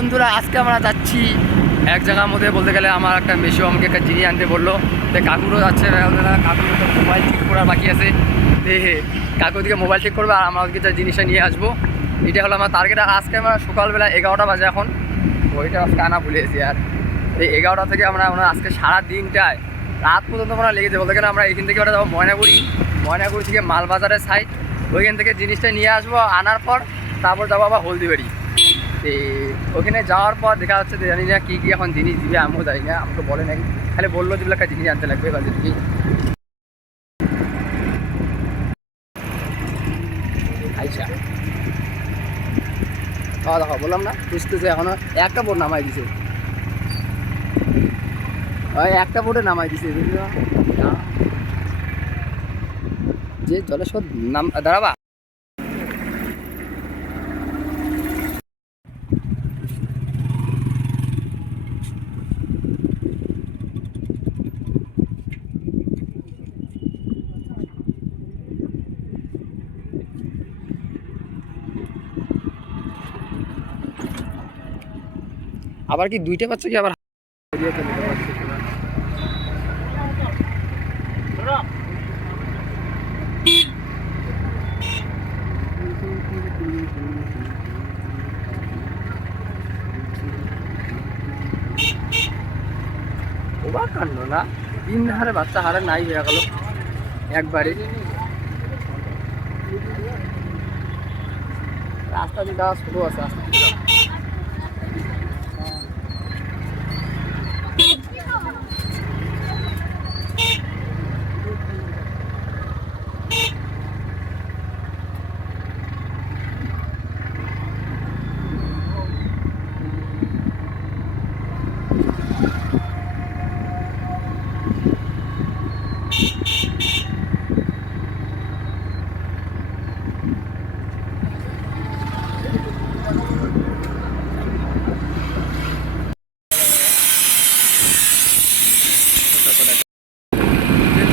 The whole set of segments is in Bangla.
বন্ধুরা আজকে আমরা যাচ্ছি এক জায়গার মধ্যে, বলতে গেলে আমার একটা মেশো আমাকে একটা জিনিস আনতে বললো। তো কাকুরও যাচ্ছে, কাকুর তো মোবাইল ঠিক করার বাকি আছে। কাকু দিকে মোবাইল ঠিক করবে আর আমরা ওদিকে যা জিনিসটা নিয়ে আসবো, এটা হলো আমার টার্গেট। আর আজকে আমরা সকালবেলা 11টা বাজে এখন, ওইটা আজকে আনা ভুলে গেছি। আর এই 11টা থেকে আমরা আজকে সারা দিনটায় রাত পর্যন্ত আমরা লেগেছে। বলতে গেলে আমরা এখান থেকে ওটা যাবো ময়নাগুড়ি থেকে মালবাজারের সাইড, ওইখান থেকে জিনিসটা নিয়ে আসবো। আনার পর তারপর যাবো আবার হলদিবাড়ি। ওখানে যাওয়ার পর দেখা যাচ্ছে জানি না কী কী এখন জিনিস দিবে, আমিও জানি না, আমাকে বলে নাকি, খালি বললো যেগুলো একটা জিনিস আনতে লাগবে বা যদি আইসা খাওয়া দাওয়া বললাম না, বুঝতেছে এখনো একটা বোর্ড নামাই দিছে, ওই একটা বোর্ডে নামাই দিছে যে জলের সব নাম দাঁড়াবা। আবার কি দুইটা বাচ্চা কি আবার ওবার কাণ্ড না, 3 হারে বাচ্চা হারে নাই হয়ে গেল একবারে। রাস্তা দিয়ে যাওয়া ছোটো আছে, রাস্তা দিয়ে যাওয়া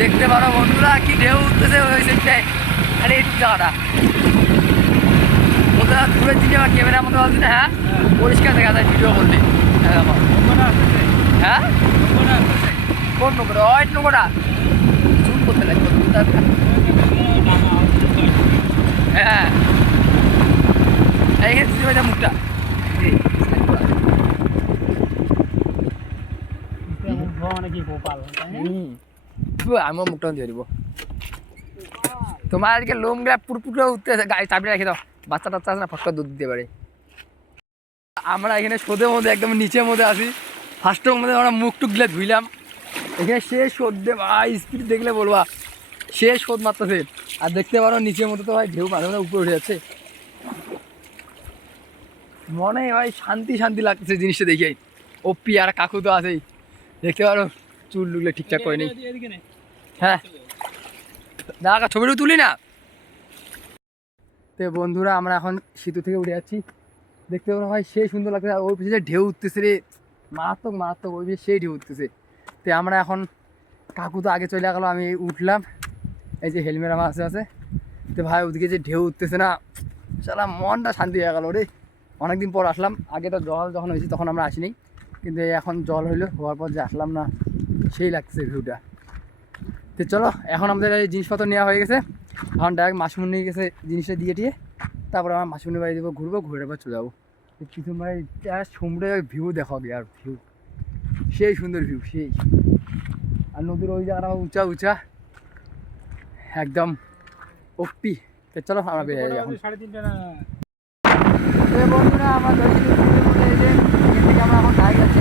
দেখতে পারো বন্ধুরা কি ঢেউ উঠতেছে ওই সাইডটায়। আরে এই জায়গাটা ওটা দূরের দিকে আমার ক্যামেরার মতো বলছি না, হ্যাঁ পরিষ্কার দেখা যায় ভিডিও করলে। হ্যাঁ কোন নৌকোটা? ওই নৌকোটা জুম করতে লাগবে। হ্যাঁ এইখানে মুখটা আমার মুখটা দিয়ে দিব। তোমার আজকে লোম গুলা পুরপুরে উঠতে আছে, গাড়ি চাবি রেখে দাও, বাচ্চা টাচ্চা আছে না, ফটকা দুধ দিতে পারে। আমরা এখানে সোদের মধ্যে একদম নিচের মধ্যে আছি, ফার্স্টের মধ্যে আমরা মুখ টুক গিলে ধুইলাম। এখানে শেষ শোধ দে ভাই, স্পিড দেখলে বলবা শেষ শোধ মারতেছে। আর দেখতে পারো নিচের মধ্যে তো ভাই ঢেউ মাঝে মাঝে উপরে উঠে যাচ্ছে, মনে হয় শান্তি শান্তি লাগতেছে জিনিসটা দেখে। ওপি আর কাকু তো আছেই, দেখতে পারো চুল টুকলে ঠিকঠাক করে নেই। হ্যাঁ দেখা ছবিটা তুলি না। তো বন্ধুরা আমরা এখন সেতু থেকে উঠে যাচ্ছি, দেখতে পারো ভাই সেই সুন্দর লাগছে। আর ওই পিছিয়ে ঢেউ উঠতেছে রে, মারাত্মক মারাত্মক, ওই পিছিয়ে সেই ঢেউ উঠতেছে। তো আমরা এখন, কাকু তো আগে চলে গেলো, আমি উঠলাম, এই যে হেলমেট আমার আছে। তো ভাই ওদিকে যে ঢেউ উঠতেছে না, সারা মনটা শান্তি হয়ে গেলো রে। অনেকদিন পর আসলাম, আগে তো জল যখন হয়েছে তখন আমরা আসিনি, কিন্তু এখন জল হওয়ার পর যে আসলাম না, সেই লাগতেছে ভিউটা। তো চলো এখন আমাদের এই জিনিসপত্র নেওয়া হয়ে গেছে, এখন ডাইরেক্ট মাসুমনি নিয়ে গেছে জিনিসটা দিয়ে তারপরে আমার মাসুমনি বাড়ি দেবো, ঘুরবো, ঘুরে এবার চলে যাবো। কিছু ভাই সমুদ্রের ভিউ দেখো আর ভিউ সেই সুন্দর ভিউ সেই। আর নদীর ওই জায়গাটা উঁচা উঁচা একদম ওপি। চলো আমরা বেরিয়ে যাই এখন। বন্ধুরা আমার আমরা এখন ডাইরেক্ট যাচ্ছি